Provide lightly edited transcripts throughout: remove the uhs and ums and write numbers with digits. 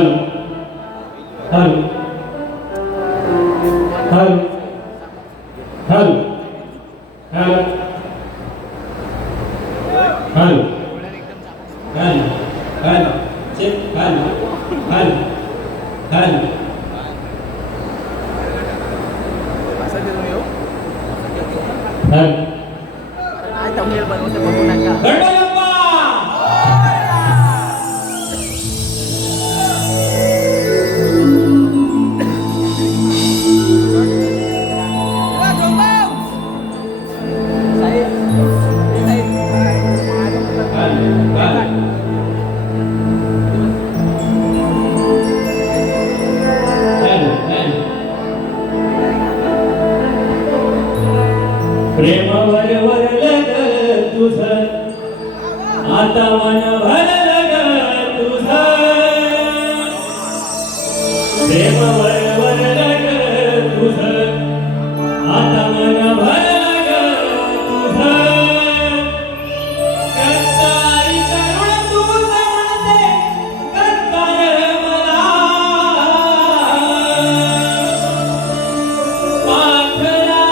Hello hello hello hello hello hello hello hello check hello hello hello काय तमिळ बनवते बघू नका. प्रेमावर वरलं ग तुझं आता मन भरलं ग तुझं प्रेमावर वरलं ग तुझं आता मन भरलं ग तुझं कंटाळी करुण तुझं म्हणते कंटाळ मला पाखरा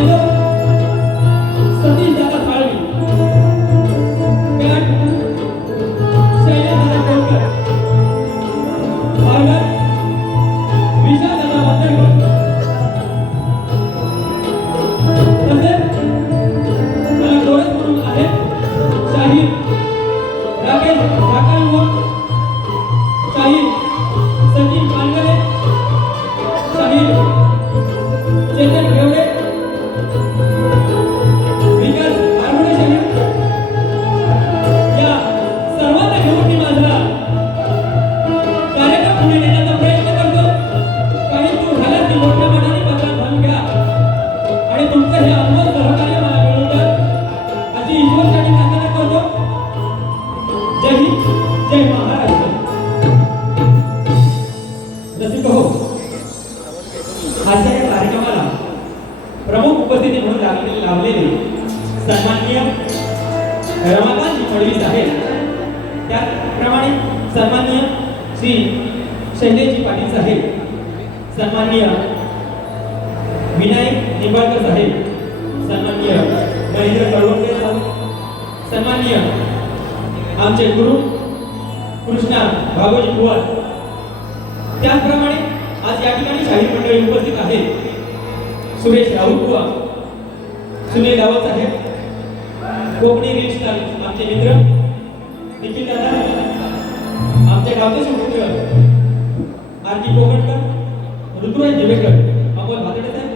येतो सतीश दादा फाळवी, पॅट शैलेश दादा कोळकर, ऑर्डर विशाल दादा वांदरकर, तसेच मला डोळस म्हणून आहेत शाहीर राकेश ढाकाळवर, शाहीर सचिन पालगले, शाहीर चेतन घेवडे, विकास आरवडे शाहीर, या सर्वांना घेऊन मी माझा कार्यक्रम पुढे नेण्याचा प्रयत्न करतो. काही चूक झाल्यास ती मोठ्या मनाने पत्रात घालून घ्या आणि तुमचं हे अनमोल सहकार्य मला मिळून द्या अशी ईश्वरसाठी प्रार्थना करतो. जय हिंद, जय महाराष्ट्र. रसिक हो, आजच्या या कार्यक्रमाला प्रमुख उपस्थिती म्हणून लावलेले सन्माननीय रमाकांत फडणवीस आहेत. त्याचप्रमाणे सन्माननीय श्री शैलेशजी पाटील साहेब, सन्माननीय विनायक निंबाळकर साहेब, सन्माननीय महेंद्र कळवणकर साहेब, सन्माननीय आमचे गुरु कृष्णा भागोजी बुवा. त्याचप्रमाणे आज या ठिकाणी शाहीर मंडळी उपस्थित आहेत. सुरेश राऊत बुवा, सुनील रावत साहेब, कोकणी रील स्टार आमचे मित्र निखिल दादा, आमचे गावचे सुपुत्र आरती कोकणकर, ऋतुराज दिवेकर, अमोल भातडे साहेब,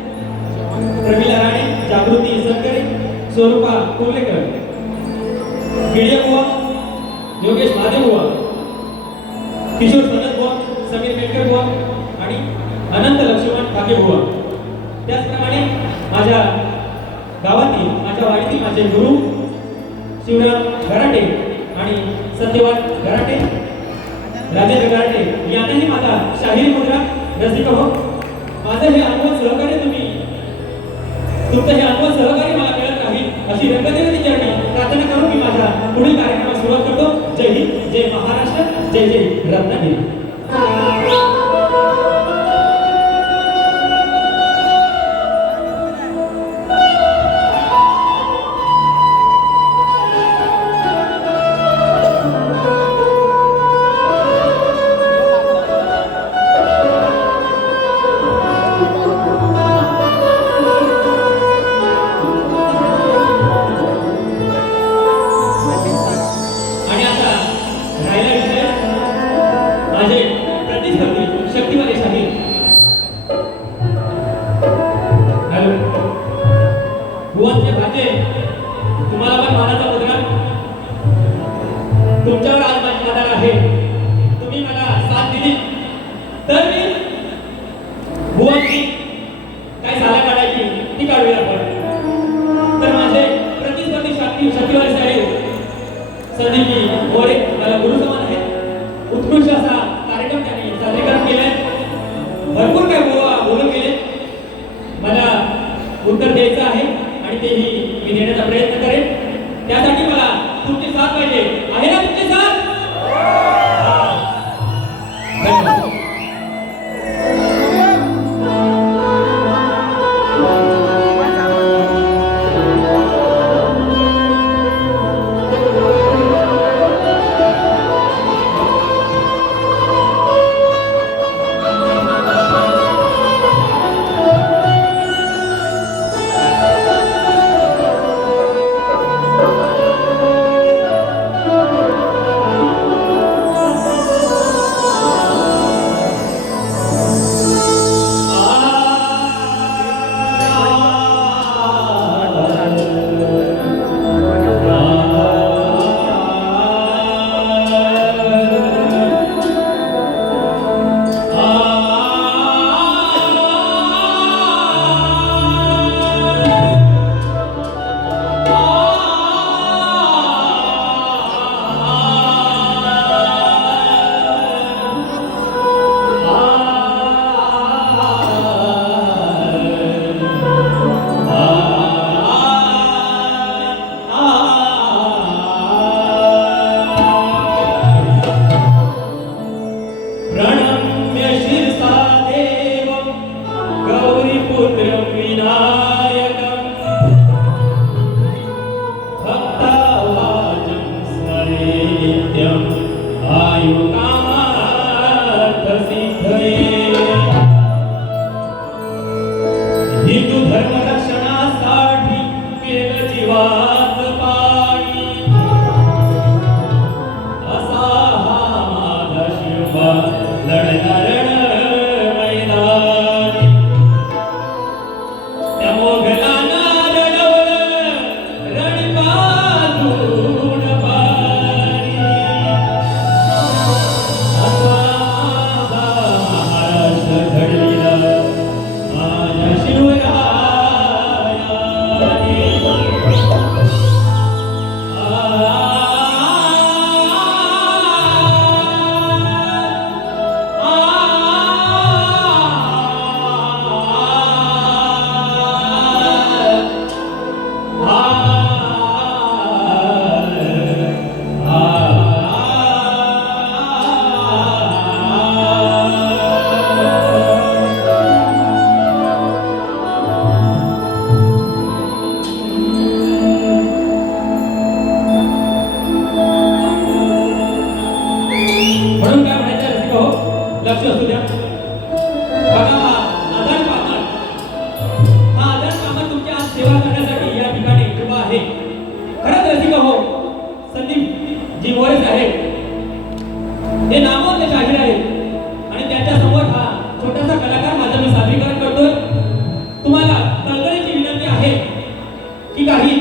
प्रमिला राणे, जागृती इसरकरे, स्वरूपा कोल्हेकर, गिडिया बुवा, योगेश महादेव बुवा, किशोर सनद बुवा, समीर मेटकर बुवा आणि अनंत लक्ष्मण ठाके बुवा. त्याचप्रमाणे माझ्या गावातील, माझ्या वाडीतील माझे गुरु शिवराम गराटे आणि सत्यवान गराटे, राजेंद्र गराटे यांनाही माझा शाहीर मुद्रा. रसिक हो, माझं हे अनमोल सहकार्य तुमचं हे अनमोल सहकार्य मला मिळत नाही अशी रंगदेवती चरणी प्रार्थना करून मी माझ्या पुढील कार्यक्रमास सुरुवात करतो. जय हिंद, जय महाराष्ट्र, जय जय रत्नागिरी. आणि आता राहिला विषय माझे प्रतिस्पर्धी शक्तिवाले शाहीर. हॅलो बुवांचे भाचे, तुम्हाला पण मानाचा मुद्रा. तुमच्यावर आज माझी आधार आहे. तुम्ही मला साथ दिली तर मी बुवांची काय साला काढायची ती काढूया आपण. तर माझे प्रतिस्पर्धी शक्तिवाले साहेब संदीपजी मोरे मला गुरु समान आहेत. उत्कृष्ट असा कार्यक्रम त्यांनी सादरीकरण केलाय. भरपूर काय बोलून गेले. मला उत्तर द्यायचं आहे आणि तेही मी देण्याचा प्रयत्न करेन. त्यासाठी मला तुमची साथ पाहिजे. आहे ना तुमची साथ? धन्यवाद.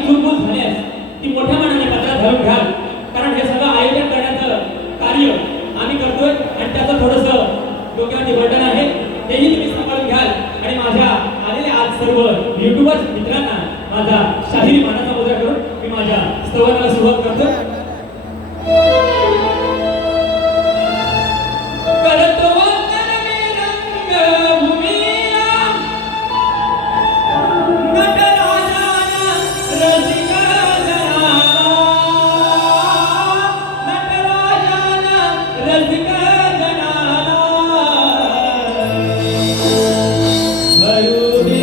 चूकभूल झाल्यास ती मोठ्या मनाने पत्रात घालून घ्याल, कारण हे सगळं आयोजन करण्याचं कार्य आम्ही करतोय आणि त्याचं थोडंसं डोक्यावरती बर्डन आहे, तेही तुम्ही सांभाळून घ्याल. आणि माझ्या आलेल्या आज सर्व युट्यूबर्स मित्रांना माझा शाहिरी मानाचा मुद्रा करून मी माझ्या स्तवनाला सुरुवात करतो. करतो वंदन मी रंगभूमीला, नटराजाला रसिक जनाला, नटराजाला रसिक जनाला, भरू दे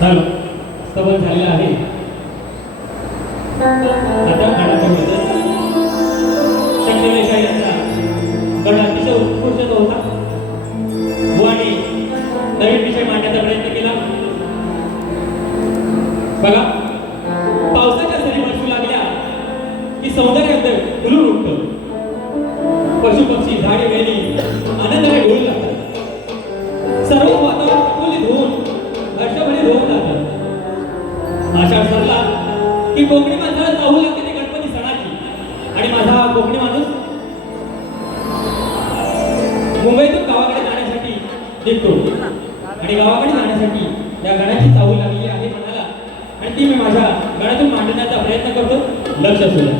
हॅलो स्तवन झालेला आहे. आता गाण्याचं होतं शक्तिवेशा यांचा गण अतिशय उत्कृष्ट होता व आणि नवीन विषय मांडण्याचा प्रयत्न केला. बघा पावसाच्या सरी बरसू लागल्या की सौंदर्य फुलून उठतं. पशु पक्षी झाडे वेली आनंदाने डोलू लागतात. सर्व वातावरण प्रफुल्लित होऊन हर्षभरीत होऊन जातं. आषाढ सरला की कोकणी माणसाला चाहू लागते ते गणपती सणाची. आणि माझा हा कोकणी माणूस मुंबईतून गावाकडे जाण्यासाठी निघतो आणि गावाकडे जाण्यासाठी या गाण्याची चाहू लागलेली आहे मनाला आणि ती मी माझ्या गाण्यातून मांडण्याचा प्रयत्न करतो. लक्ष असू द्या.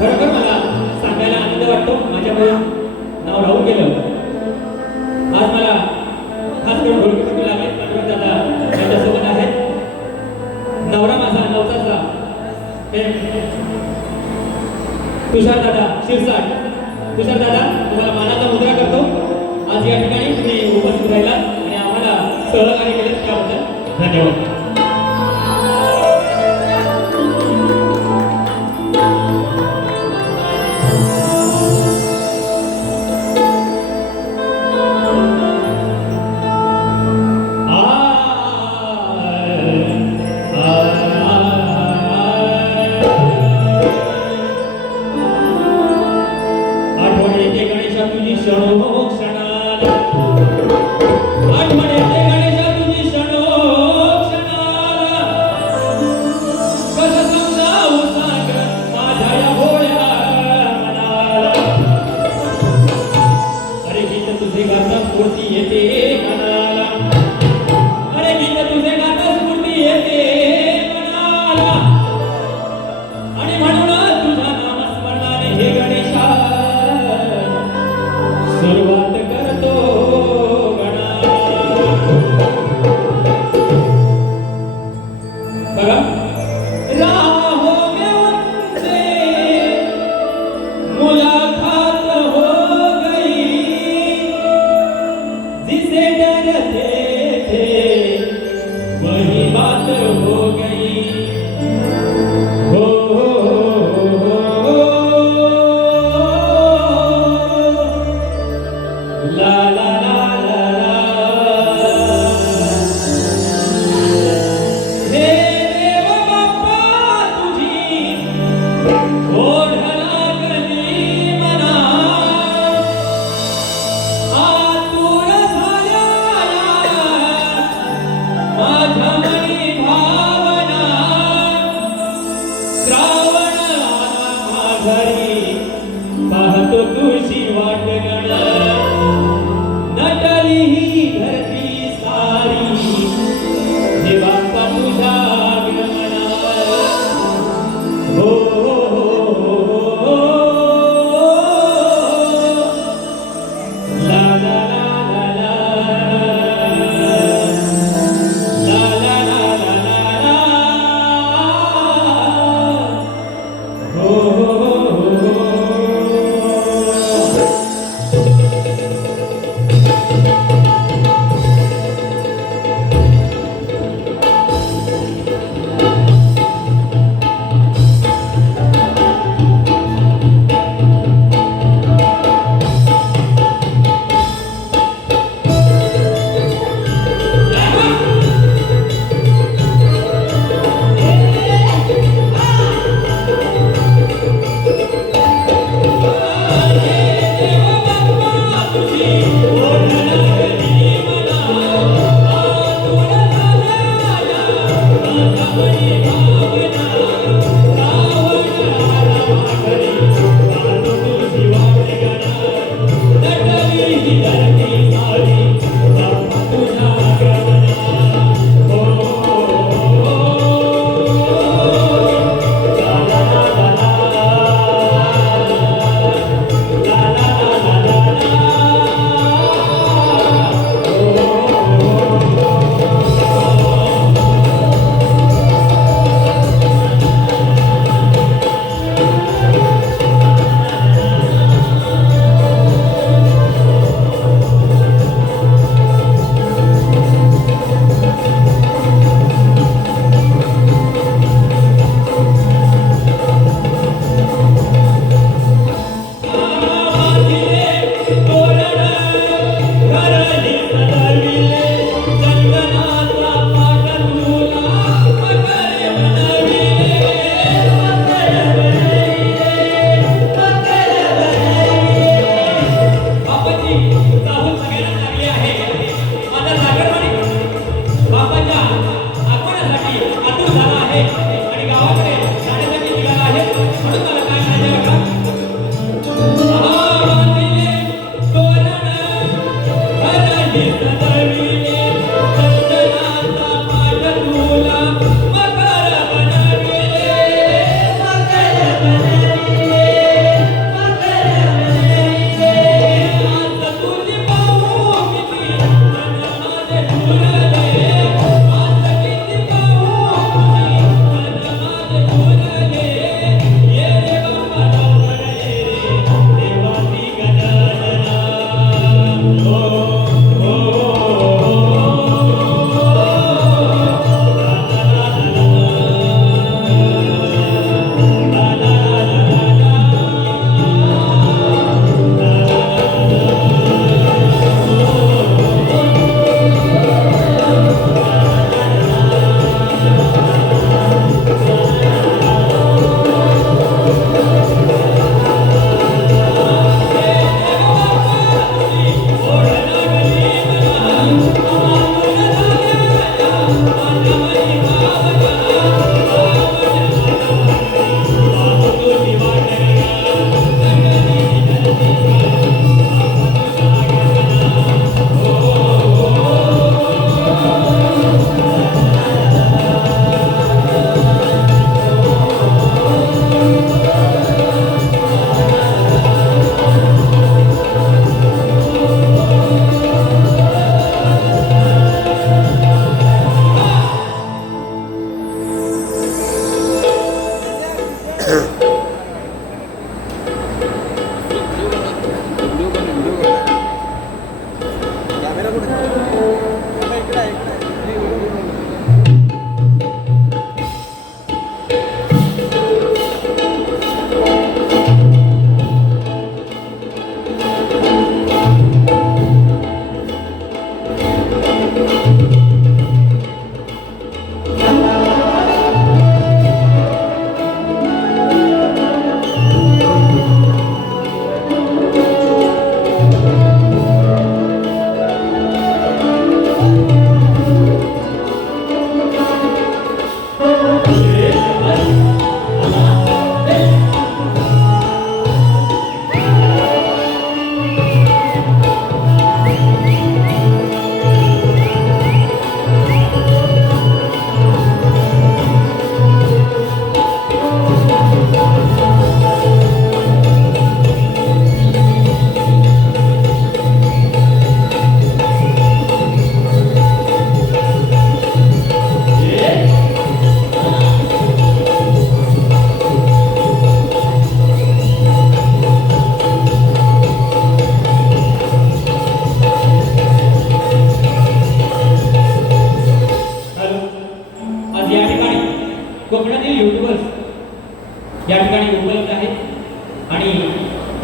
खरोखर मला सांगायला आनंद वाटतो. माझ्यामुळे नाव राहून गेलं. आज मला खास करून ढोलकी पटू लागले. पांडुरंग दादा माझ्यासोबत आहेत. नवरा माझा नवसाचा तुषार दादा शिरसाट. तुषार दादा तुम्हाला मानाचा मुद्रा करतो. आज या ठिकाणी तुम्ही उपस्थित राहिला आणि आम्हाला सहकार्य केले त्याबद्दल धन्यवाद.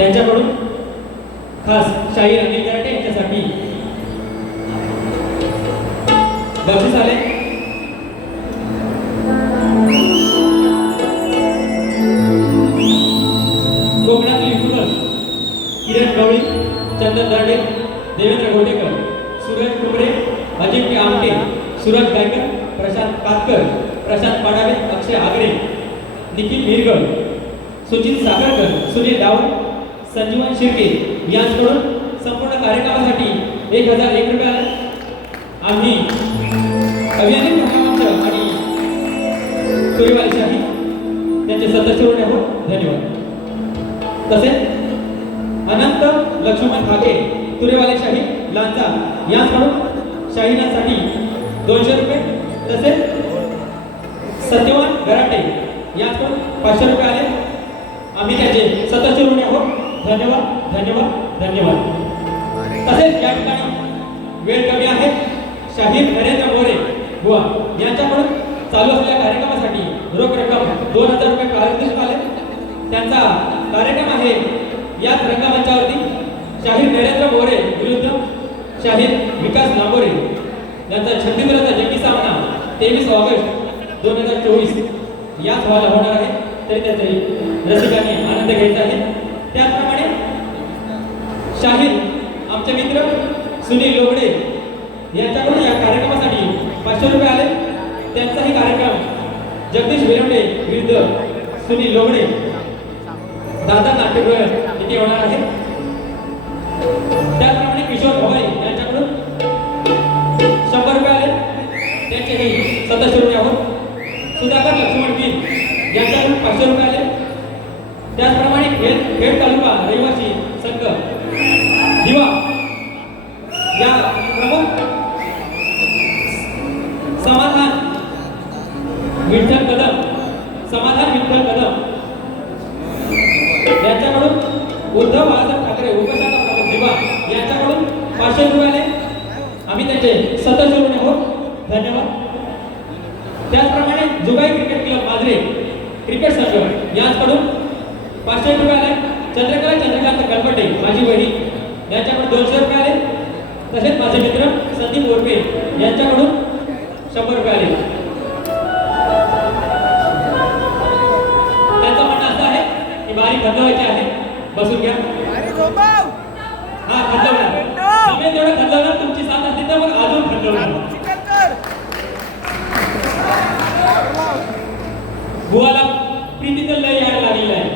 त्यांच्याकडून खास शाहीर अनिल कराटे यांच्यासाठी बक्षीस आले. कोकणातील युट्यूबर्स किरण गवळी, चंदन दाडे, देवेंद्र घोडेकर, सूरज कुमरे, अजिंक्य आमटे, सूरज गायकर, प्रशांत कातकर, प्रशांत पाडावे, अक्षय आगरे, निखिल मिरगळ, सुजित सागरकर, सुनील डावड, संजीवन शिर्के यांच्याकडून संपूर्ण कार्यक्रमासाठी 1001 रुपये आले. आम्ही अभियानिक मंच आणि तुरेवाली शाही त्यांचे सदस्य होणे आहोत. धन्यवाद. तसेच अनंत लक्ष्मण खागे, तुरेवाले शाही लांजा यांच्याकडून शाहीनासाठी 200 रुपये. तसेच सत्यवान गराटे यांच्याकडून 500 रुपये आले. आम्ही त्याचे सदस्य होणे आहोत. धन्यवाद धन्यवाद धन्यवाद. तसेच या ठिकाणी वेळ कमी आहे. शाहीर नरेंद्र मोरे बुवा यांच्याकडून चालू असलेल्या कार्यक्रमासाठी रोख रक्कम 2000 रुपये पारितोषिक आले. त्यांचा कार्यक्रम आहे याच रंगमंचावरती शाहीर नरेंद्र मोरे विरुद्ध शाहीर विकास लांबोरे यांचा छत्तीसगडचा जंगी सामना 23 ऑगस्ट 2024 याच हॉलला होणार आहे. तरी त्याचे रसिकांनी आनंद घ्यायचा आहे. त्याचप्रमाणे शाहीर आमचे मित्र सुनील लोगडे यांच्याकडून या कार्यक्रमासाठी 500 रुपये आले. त्यांचाही कार्यक्रम जगदीश वेलुंडे विरुद्ध सुनील लोगडे दादा नाट्यगृह इथे होणार आहे. त्याचप्रमाणे किशोर भवारी यांच्याकडून 100 रुपये आले. त्यांचेही सदस्य रुपये आहोत. सुधाकर लक्ष्मण गिल यांच्याकडून 500 रुपये आले. त्याचप्रमाणे खेड तालुका रहिवासी संघ दिवा या प्रमुख समाधान विठ्ठल कदम यांच्याकडून उद्धव बाळासाहेब ठाकरे उपशाखा प्रमुख दिवा यांच्याकडून 500 रुपये आले. आम्ही त्यांचे सदस्य होणे आहोत. धन्यवाद. त्याचप्रमाणे जुगाई क्रिकेट क्लब माजरे क्रिकेट संघ यांच्याकडून 500 रुपये आले. चंद्रकला चंद्रकांत कलपटे माझी बहीण यांच्याकडून 200 रुपये आले. तसेच माझे मित्र संदीप ओरपे यांच्याकडून 100 रुपये आले. त्यांचं म्हणणं असं आहे की बारी खतवायची आहे. बसून घ्या. हा खतवणार तुम्ही तेवढं खतवणार. तुमची साथ असते तर मग अजून खतवणार. बुवाला प्रीतीचं लय यायला लागलेलं आहे.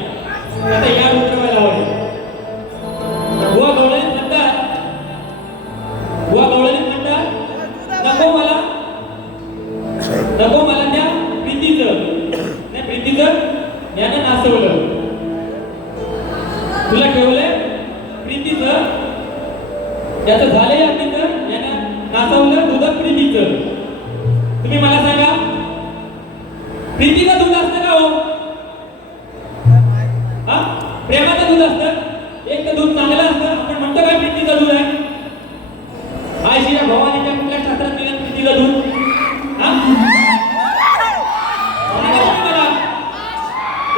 आता या उतरवायला हवं. बुवा गवळणीत म्हणतात नको मला त्या प्रीतीचं यानं नाचवलं. तुला ठेवलंय प्रीतीचं त्याचं झालंय अगदीचं यानं नाचवलं दूध प्रीतीचं. तुम्ही मला सांगा प्रीतीचं दूध असतं का हो? हा प्रेमाचं दूध असतं. एक तर दूध चांगलं असतं. आपण म्हणतो काय प्रीतीचं दूध आहे. आयशीला भवानीच्या कुठल्या शास्त्रात मिळेल प्रीतीचं दूध?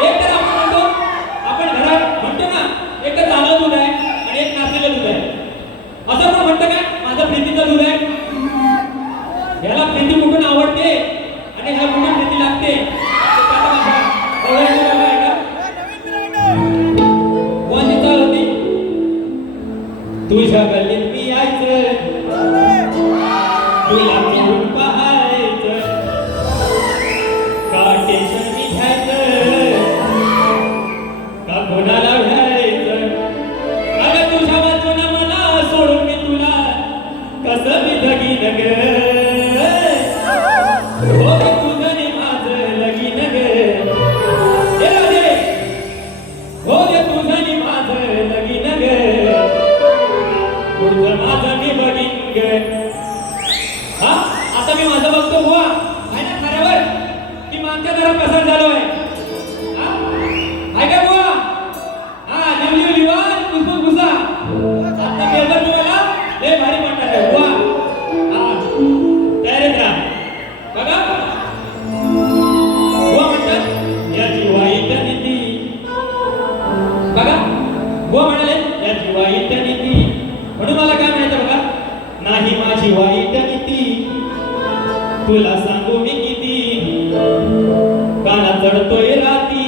एक तर आपण म्हणतो आपण घरात म्हणतो ना एक तर चांगलं दूध आहे आणि एक नाचलेलं दूध आहे. असं पण म्हणतं काय माझं प्रीतीचं दूध आहे. याला प्रीती कुठून आवडते आणि ह्या कुठून प्रीती लागते. कोणती चाल होती? तुझ्या गल्लीत मी यायचं तुला फिरून पाहायचं का टेन्शन मी घ्यायचं का कोणाला घ्यायचं. अगं तुझ्या वाचून मला सोडून मी तुला कसं मी लगीन ग. हो तुझं नि माझं लगीन ग. हो दे तुझं नि माझं लगीन ग. पुढचं माझं मी बघीन ग. हा आता मी माझं बघतो बुवा आहे ना खऱ्यावर की मागच्या जरा प्रसार झालो आहे. काय बुवा हा लिवली लिवा पुसपूस पुसा. आता केलं तुम्हाला लय भारी म्हणतात आहे बुवा. हा तयारीत राहा. बघा बुवा म्हणतात याची वाईट नीती. बघा व म्हणाले याची वाईट नीती. म्हणून मला काय म्हणायचं बघा, नाही माझी वाईट नीती तुला सांगू मी किती. काना चढतोय राती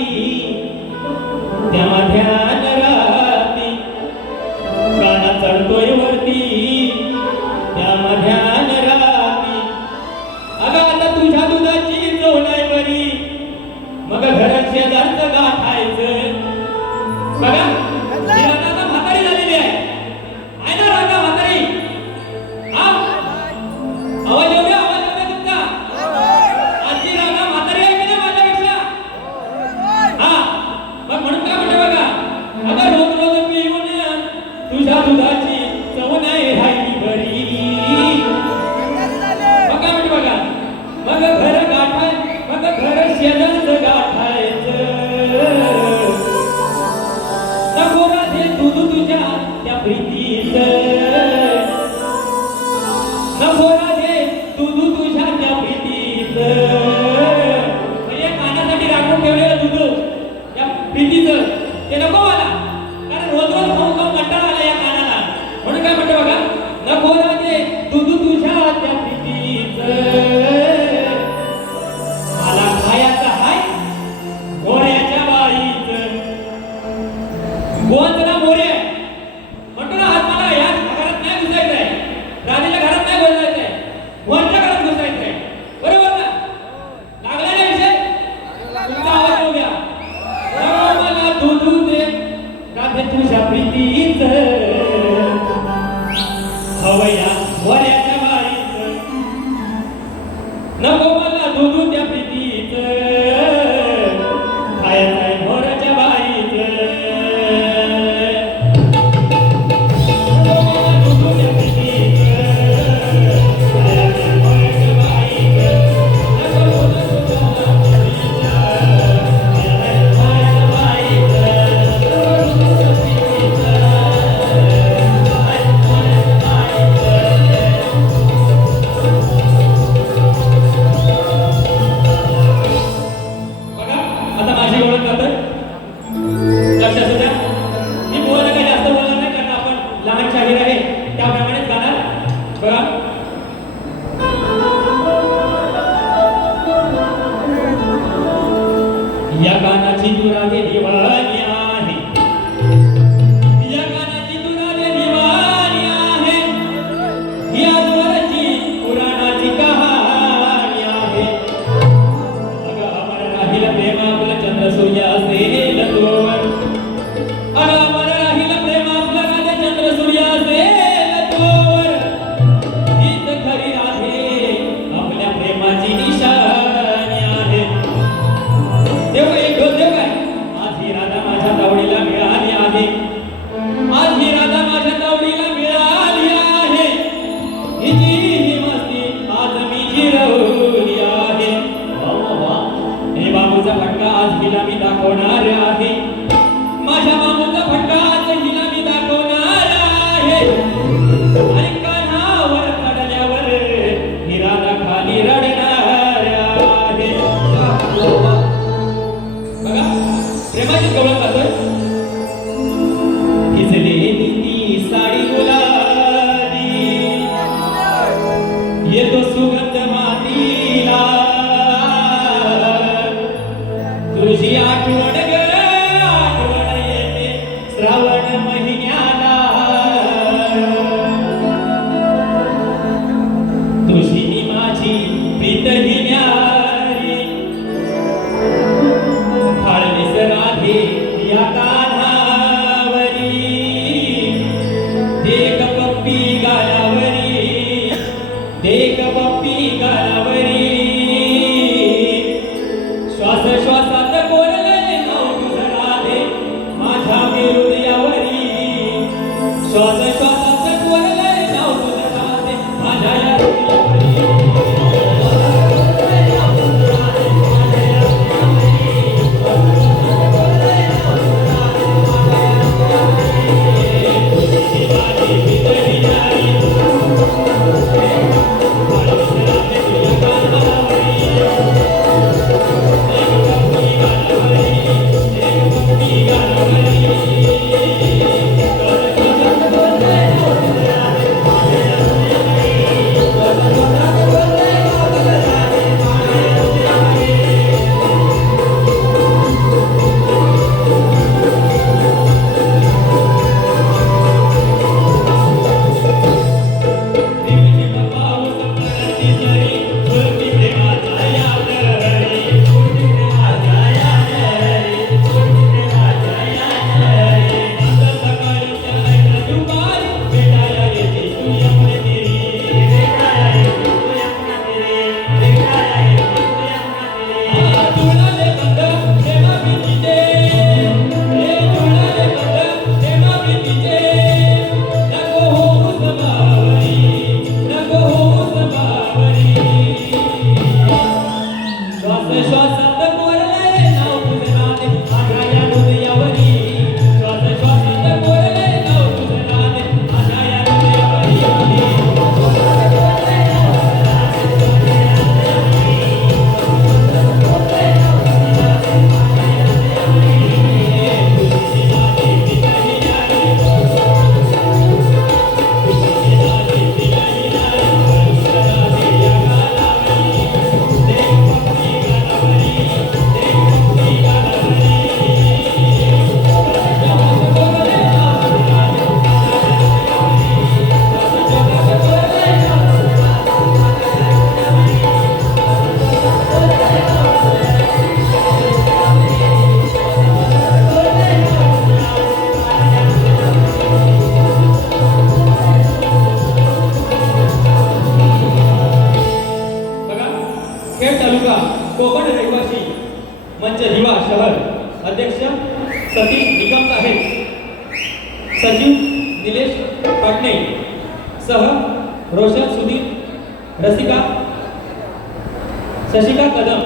त्या ध्यान राती, काना चढतोय वरती त्या ध्यान राती. अगं आता तुझ्या दुधाची चव नाही बरी, मग घरात शेजारचं गाठायचं. बघा ही राधा म्हातारी झालेली आहे ना राधा म्हातारी. हा आवाज येऊ द्या, आवाज येऊ द्या तुमचा. आजची राधा म्हातारी आहे की नाही माझ्यापेक्षा? हा मग म्हणून काय म्हणते बघा, अगं रोज रोज पिऊन तुझ्या दुधाची चव नाही राहिली बरी. मग काय म्हणते बघा, मग घर गाठाय, मग घर शेजारचं गाठायचं. नको राधे दूध तुझ्या त्या प्रीतीचं, नको राधे दूध तुझ्या त्या प्रीतीचं. म्हणजे कानासाठी राखून ठेवलेलं दूध त्या प्रीतीचं ते नको मला, कारण रोज रोज खाऊन खाऊन कंटाळा आला या कानाला. म्हणून काय म्हणतो बघा, नको राधे दूध तुझ्या त्या प्रीतीचं. मला खायचं हाय मोऱ्याच्या बाईचं. गोंधळा मोरे म्हणतो ना, आज मला या घरात नाही घुसायचंय, राधेच्या घरात नाही घुसायचंय, वरच्या घरात घुसायचंय. बरोबर ना? लागला ना विषय? तुमचा आवाज येऊ द्या. मला दूध दे राधे तुझ्या प्रीतीचं, हवया मोऱ्याच्या बाईचं. नको मला दूध त्या प्रीतीचं, खायचंय मोऱ्याच्या बाईचं. या गाण्याची दुरावे दिवाणी आहे, या गाण्याची दुरावे दिवाणी आहे, ही आजवरची पुराणाची कहाणी आहे. अगं अमर राहील प्रेमाकुल चंद्र सूर्य असेल तोवर, अगं अमर राहील प्रेमाकुल राधे चंद्र सूर्य असेल तोवर. हीच खरी राधे आपल्या प्रेमाची निशाणी आहे. देव एक देव काय, आज ही राधा माझ्या तावडीला मिळाली आहे, आज ही राधा माझ्या तावडीला मिळाली आहे. हिची ही मस्ती आज मी जिरवली आहे. हे बाबूचा फटका आज हिला मी दाखवणार आहे, माझ्या बाबूचा फटका आज हिला मी दाखवणार आहे. आणि कानावर चढल्यावर ही राधा खाली रडणार आहे. बघा प्रेमाची कवळ जातोय. भिजलेली ती साडी गुलाबी, येतो सुगंध मातीला, तुझी आठवण ग आठवण येते श्रावण महिन्याला. तुझी मी माझी प्रीत ही न्यारी, हाळलीस राधे या कान्हावरी, देख पप्पी गालावरी, देख पप्पी गालावरी. श्वास श्वासात कोरले नाव तुझं राधे माझ्या हृदयावरी, श्वास श्वासात कोरले नाव तुझं राधे माझ्या हृदयावरी. Yeah. सचिव निलेश पाटणे सह रोशन सुधीर रसिका शशिका कदम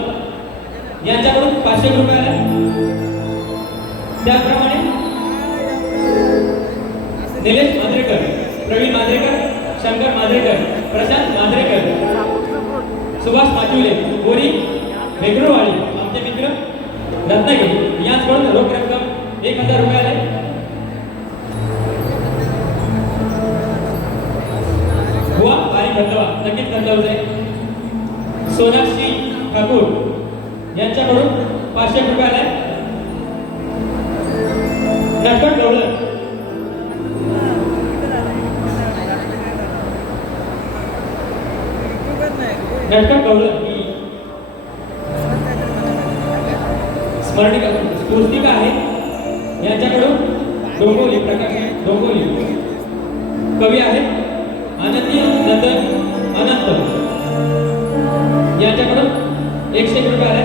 यांच्याकडून 500 रुपये आले. त्याचप्रमाणे निलेश मांजरेकर, प्रवीण मांजरेकर, शंकर मांजरेकर, प्रशांत मांजरेकर, सुभाष माचुले, गोरी वेगळवाडी आमचे मित्र रत्नागिरी यांच्याकडून रोख रक्कम 1000 रुपये आले. बुवा बारी धन्यवा नक्कीच धन्यवाद आहे. सोनाक्षी ठाकूर यांच्याकडून 500 रुपये आले. नटखट गवळण नटखट गवळण ही स्मरणिका स्फूर्तिका आहे. यांच्याकडून डोंगोली प्रकाश डोंगोली कवी आहेत आनंदी नंदन अनंत यांच्याकडून 100 रुपये आले.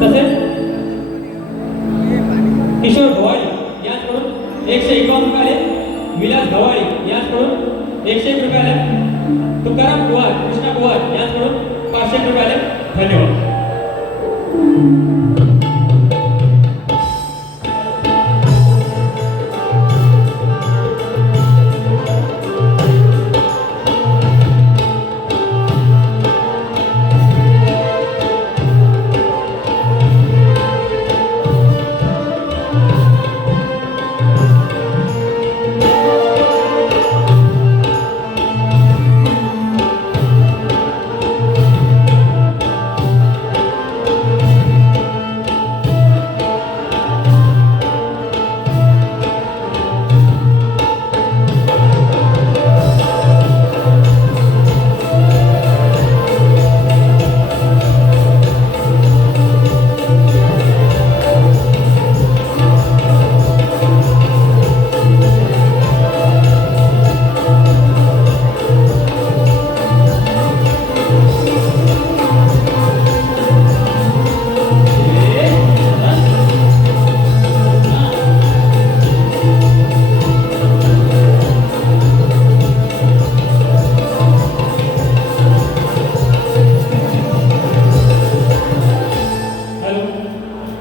तसेच किशोर ढवाळी यांच्याकडून 151 रुपये आले. विलास ढवाळी यांच्याकडून 101 रुपये आले. तुकाराम कुवार कृष्णा कुवार यांच्याकडून 500 रुपये आले. धन्यवाद.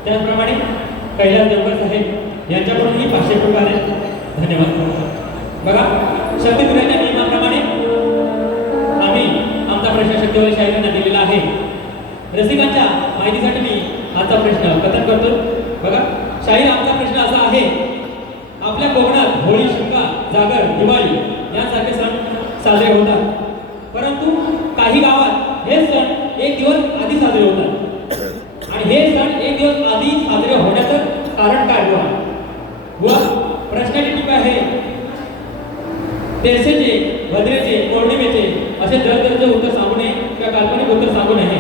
त्याचप्रमाणे कैलास देवकर साहेब यांच्याकडूनही 500 रुपये आले. धन्यवाद. बघा शक्तीपुराच्या नियमाप्रमाणे आम्ही आमचा प्रश्न शक्तीवाले शाहीरांना दिलेला आहे. रसिकांच्या माहितीसाठी मी आजचा प्रश्न कथन करतो. बघा शाहीर आमचा प्रश्न असा आहे. आपल्या कोकणात होळी, शिमगा, जागर, दिवाळी यांसारखे सण साजरे होतात, परंतु काही गावात हे सण 1 दिवस आधी साजरे होतात. आणि हे सण 1 दिवस आधी साजरे होण्याचं कारण काय बुवा? बुवा प्रश्नाची टीका आहे. तेरसेचे, भद्रेचे, पौर्णिमेचे असे दरदरचे उत्तर सांगू नये किंवा काल्पनिक उत्तर सांगू नये.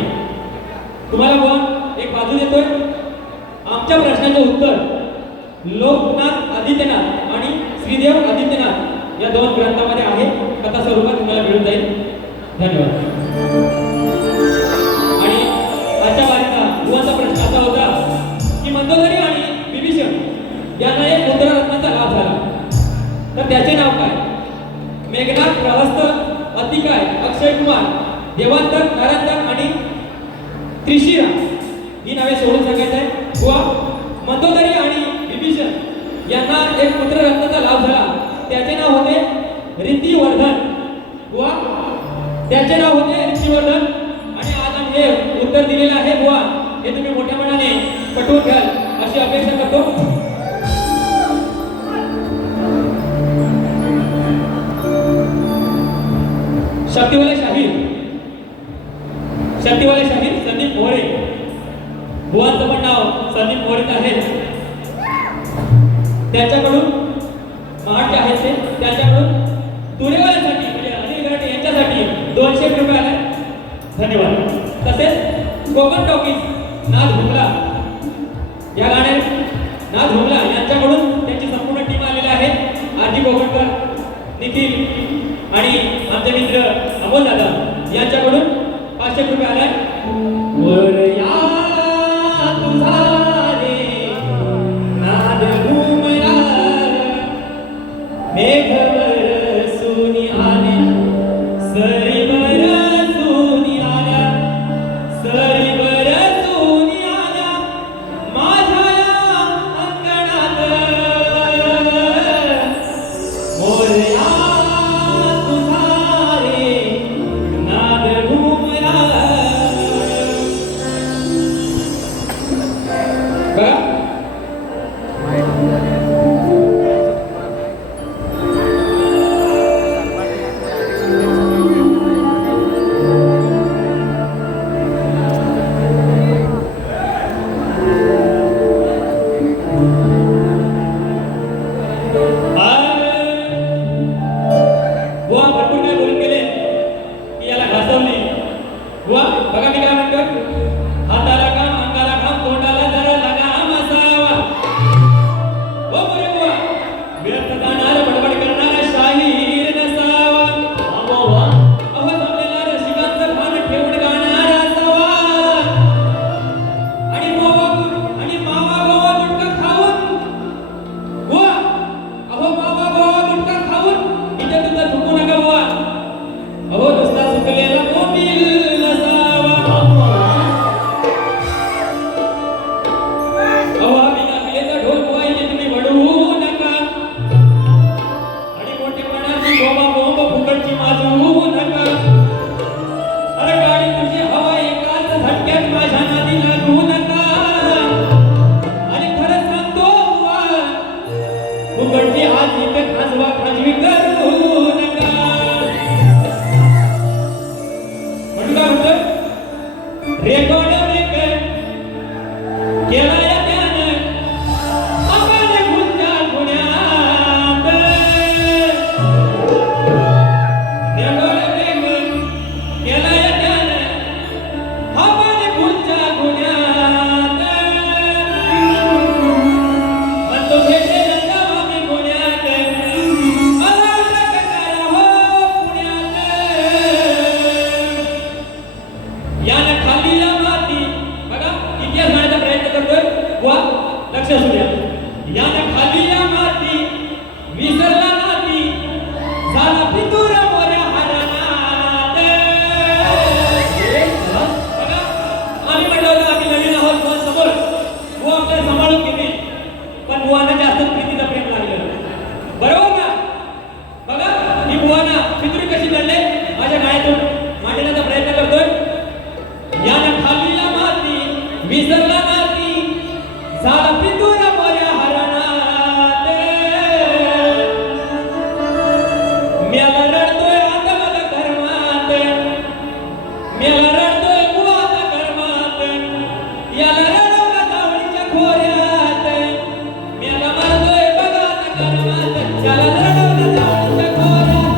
तुम्हाला बुवा एक बाजू देतोय. आमच्या प्रश्नाचे उत्तर लोकनाथ आदित्यनाथ आणि श्रीदेव आदित्यनाथ या 2 ग्रंथामध्ये आहे. कथा स्वरूपात तुम्हाला मिळून जाईल. धन्यवाद. आणि आजच्या वारीचा बुवाचा प्रश्न असा होता की मंदोदरी आणि विभीषण यांना एक पुत्ररत्नाचा लाभ झाला, तर त्याचे नाव काय? मेघनाथ, प्रहस्त, अतिकाय, अक्षय कुमार, देवांतर, नारांतर आणि त्रिशिरा ही नावे सोडून सांगायचं आहे. बुवा मंदोदरी आणि विभीषण यांना एक पुत्ररत्नाचा लाभ झाला, त्याचे नाव होते रीतिवर्धन. बुवा त्याचे नाव होते रीतिवर्धन. आणि आज आम्ही हे उत्तर दिलेलं आहे. बुवा हे तुम्ही मोठ्या मनाने पटवून घ्याल अशी अपेक्षा करतो. शक्तीवाले शाहीर संदीप मोहरे. बुवांचं पण नाव संदीप मोहरेच आहे. त्यांच्याकडून महाटे आहेत ते. त्यांच्याकडून तुरेवाल्यांसाठी म्हणजे अनिल गराटे यांच्यासाठी 200 रुपये आले. धन्यवाद. तसेच कोकण टॉकीज नाथ भुमला या गाणे नाथ भुमला यांच्याकडून त्यांची संपूर्ण टीम आलेली आहे. आरजी कोकणकर, निखिल आणि आमचे मित्र अमोल दादा यांच्याकडून 500 रुपये आलाय. तुझा बघा बुवा भरपूर काय बोलून गेले की याला घासवली बुवा बघा मी काय म्हणतो हाताला काम अंगाला काम तोंडाला जरा लगाम असावा हो बरे बुवा व्यर्थ जाणार बडबड करणारा शाहीर नसावा वा वा अहो जमलेला रसिकांचं भान ठेवून गाणारा असावा आणि मावा गोवा गुटखा खाऊन बुवा अहो मावा गोवा गुटखा खाऊन इथे तुझं थुकू नका बुवा अहो नुसता चुकलेला मोठील नसावा अहो बिना बिलेचा ढोल बुवा इथे तुम्ही वडवू नका आणि मोठेपणाची बोंबा बोंब फुकटची माजवू नका अरे गाडी तुझी हवा एकाच झटक्यात माझ्या नादी लागू नका आणि खरं सांगतो बुवा फुकटची आज इथे खाजवा खाजवी करू नका म्हणून काय होतं रेकॉर्ड केला या त्यानं आपण गुंजा गुन्ह्यात रेकॉर्ड केला या त्यानं आपण गुंजा गुन्ह्यात म्हणतो भेटे आम्ही गुन्ह्यात अलाट करा हो पुण्यात यानं खाल्लेला माती बघा इतिहास मांडण्याचा प्रयत्न करतोय वा लक्ष असू द्या यानं खाल्लेला माती विसरला नाती झाला फितूर मोऱ्या हरणात बघा आम्ही म्हटलं होतं आम्ही नवीन आहोत बुवा समोर बुवा आपल्याला सांभाळून घेतील पण बुवांना जास्त प्रीतीचं प्रेम लागलं बरोबर का बघा मी बुवांना फितुरी कशी धरले माझ्या गायतून मांडण्याचा प्रयत्न करतोय यानं खाल्लेला माती विसरला नाती झाला फितूर मोऱ्या हरणात म्याला रडतोय आता मला कर्मात म्याला रडतोय बुवा आता कर्मात याला रडवला जावळीच्या खोऱ्यात म्याला मारतोय बघा आता कर्मात याला रडवला जावळीच्या खोऱ्यात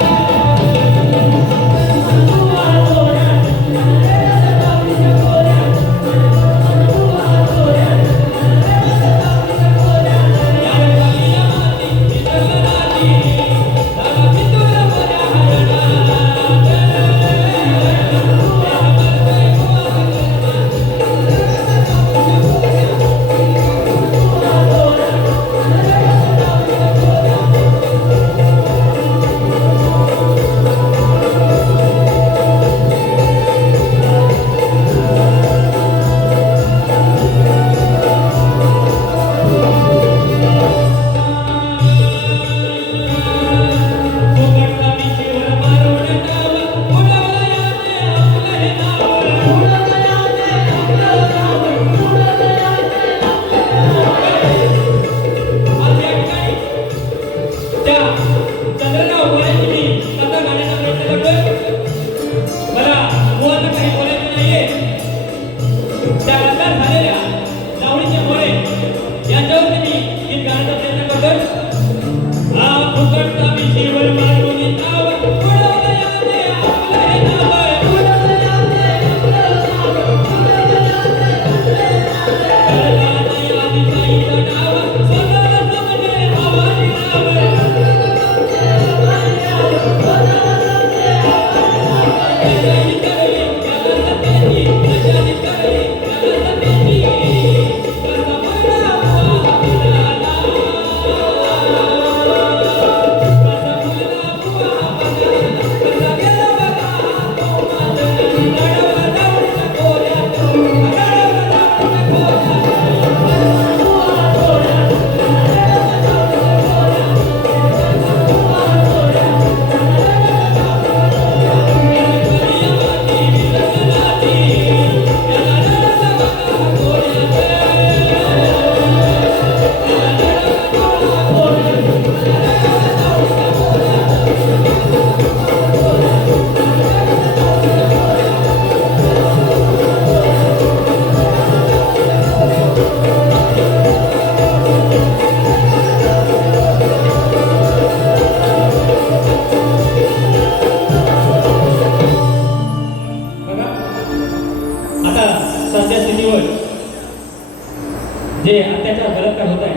जे अत्याचार बलात्कार होत आहे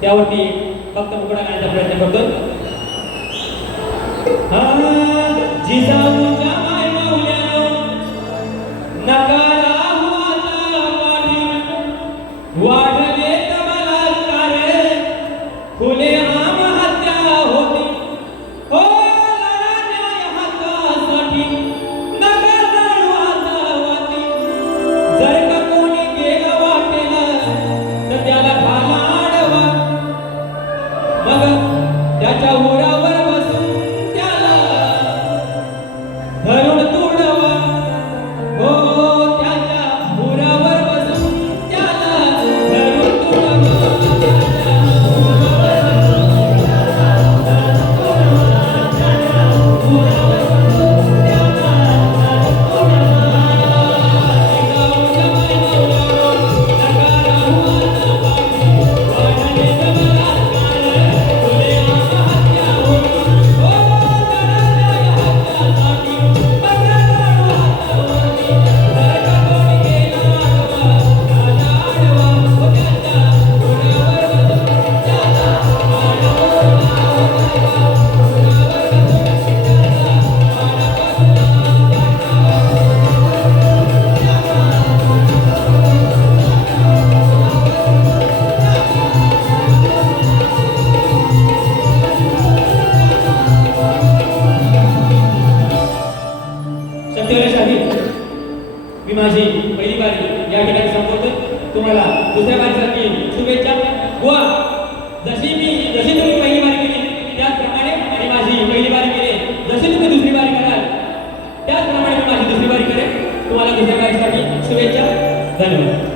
त्यावरती फक्त मुकडा गाण्याचा प्रयत्न करतोय. जिजाऊच्या माय माऊल्यानो नका राहू आता पाठी, वाढले बलात्कार खुलेआम हत्या होती. हो लढा न्याय हक्कासाठी, नका जाणू आता वाटी. जर का कोणी गेलं वाटेला तर त्याला घाला आडवा, मग त्याच्या उरावर बसून त्याला धरून तुडवा. हो त्याच्या उरावर बसून त्याला धरून सत्यवादी मी माझी पहिली बारी या ठिकाणी संपवतोय. तुम्हाला दुसऱ्या बारीसाठी शुभेच्छा. व जशी तुम्ही पहिली बारी केली त्याचप्रमाणे आणि माझी पहिली बारी केली, जशी तुम्ही दुसरी बारी कराल त्याचप्रमाणे मी माझी दुसरी बारी करेन. तुम्हाला दुसऱ्या बारीसाठी शुभेच्छा. धन्यवाद.